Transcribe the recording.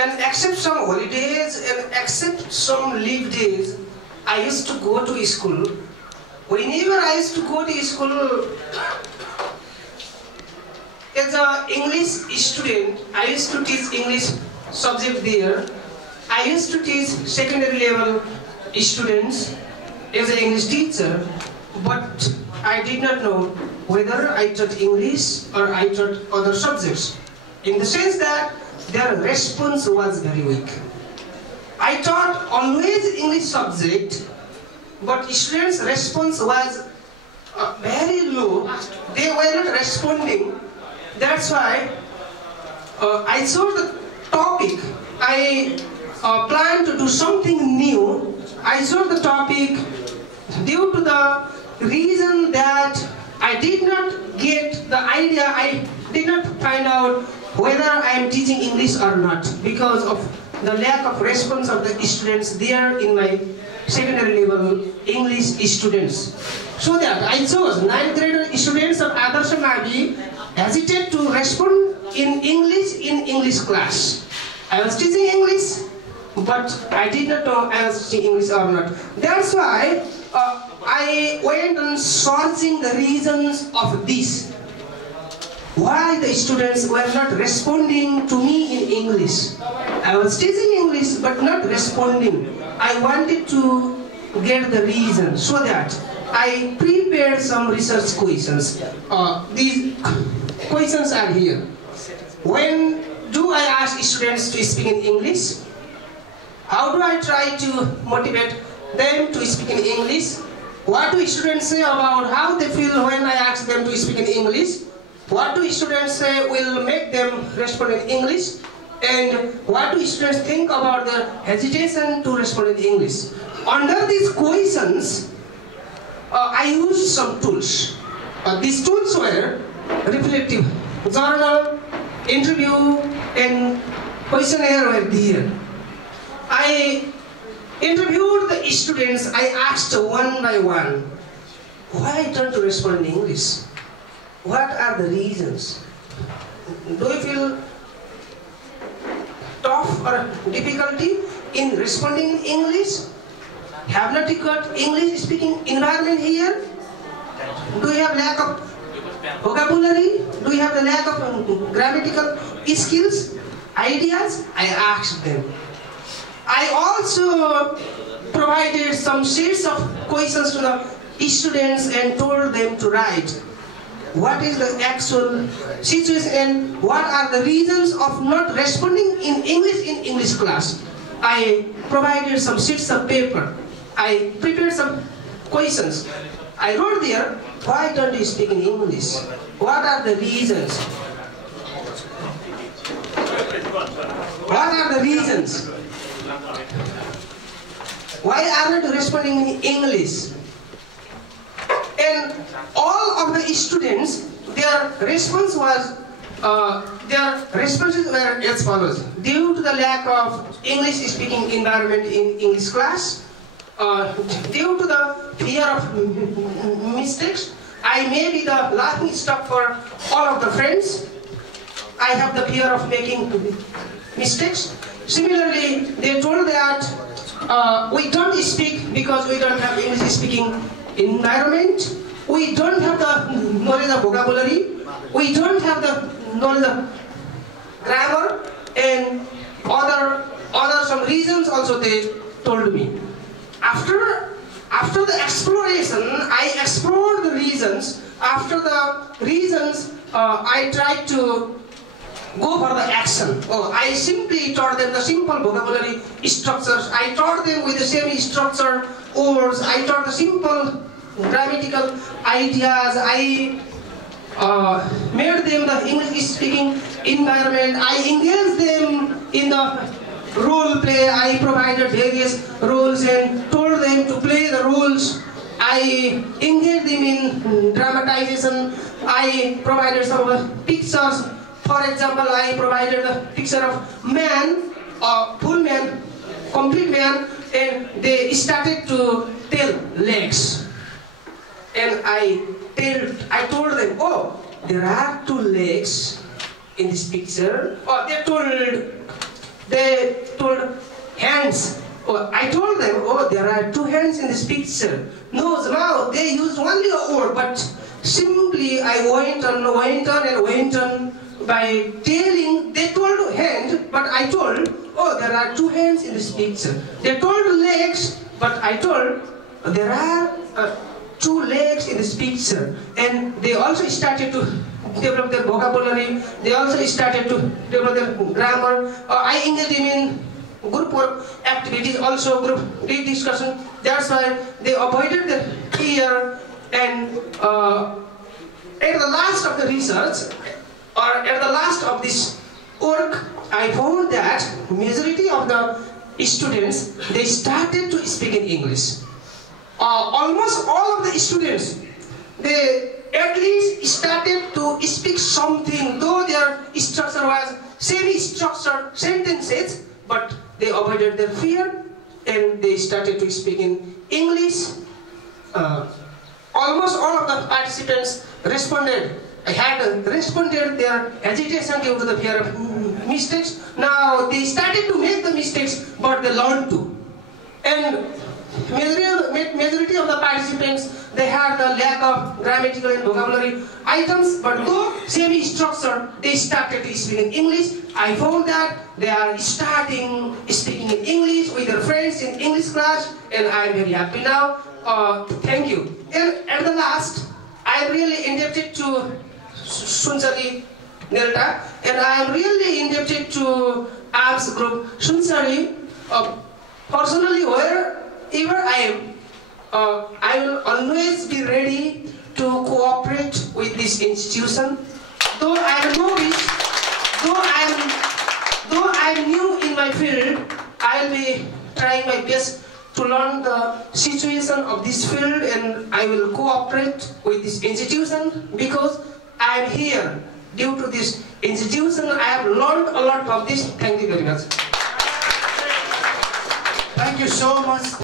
And except some holidays and except some leave days, I used to go to school. Whenever I used to go to school, as an English student, I used to teach English subject there. I used to teach secondary level students as an English teacher, but I did not know whether I taught English or I taught other subjects, in the sense that their response was very weak. I taught always English subject, but students' response was very low. They were not responding. That's why I chose the topic. I planned to do something new. I chose the topic due to the reason that I did not get the idea. I did not find out whether I am teaching English or not because of the lack of response of the students there in my secondary level English students. So that I chose 9th grade students of Adarsh Nabi hesitate to respond in English class. I was teaching English, but I did not know I was teaching English or not. That's why I went on searching the reasons of this. Why the students were not responding to me in English. I was teaching English but not responding. I wanted to get the reason, so that I prepared some research questions. These questions are here. When do I ask students to speak in English? How do I try to motivate them to speak in English? What do students say about how they feel when I ask them to speak in English? What do students say will make them respond in English? And what do students think about the hesitation to respond in English? Under these questions, I used some tools. These tools were reflective journal, interview, and questionnaire were there. I interviewed the students. I asked one by one, why don't you respond in English? What are the reasons? Do you feel tough or difficulty in responding in English? Have not you got English speaking environment here? Do you have lack of vocabulary? Do you have the lack of grammatical skills, ideas? I asked them. I also provided some series of questions to the students and told them to write what is the actual situation and what are the reasons of not responding in English class. I provided some sheets of paper. I prepared some questions. I wrote there, why don't you speak in English? What are the reasons? What are the reasons? Why are you not responding in English? And all of the students, their responses were as follows. Due to the lack of English speaking environment in English class, due to the fear of mistakes, I may be the laughing stock for all of the friends. I have the fear of making mistakes. Similarly, they told that we don't speak because we don't have English speaking environment. We don't have the knowledge of vocabulary. We don't have the knowledge of grammar and other some reasons also they told me. After the exploration, I explored the reasons. After the reasons, I tried to go for the action. I simply taught them the simple vocabulary structures. I taught them with the semi-structured words. I taught the simple grammatical ideas. I made them the English-speaking environment. I engaged them in the role play. I provided various roles and told them to play the roles. I engaged them in dramatization. I provided some pictures. For example, I provided a picture of man, a full man, complete man, and they started to tell legs. And I told them, oh, there are two legs in this picture. They I went on by telling, they told hand, but I told, oh, there are two hands in this picture. They told legs, but I told, there are two legs in this picture. And they also started to develop their vocabulary. They also started to develop their grammar. I engaged them in group work activities, also group discussion. That's why they avoided the fear. And at the last of the research, or at the last of this work, I found that majority of the students, they started to speak in English. Almost all of the students, they at least started to speak something, though their structure was semi-structured sentences, but they avoided their fear and they started to speak in English. Almost all of the participants responded their agitation due to the fear of mistakes. Now they started to make the mistakes, but they learned to. And majority of the participants, they had the lack of grammatical and vocabulary items, but though semi-structured, they started to speak in English. I found that they are starting speaking in English with their friends in English class, and I am very happy now. Thank you. And at the last, I am really indebted to Sunsari Delta, and I am really indebted to ARMS Group Sunsari. Personally, wherever I am, I will always be ready to cooperate with this institution. Though I am novice, though I am new in my field, I will be trying my best to learn the situation of this field, and I will cooperate with this institution because I am here. Due to this institution, I have learned a lot of this. Thank you very much. Thank you so much.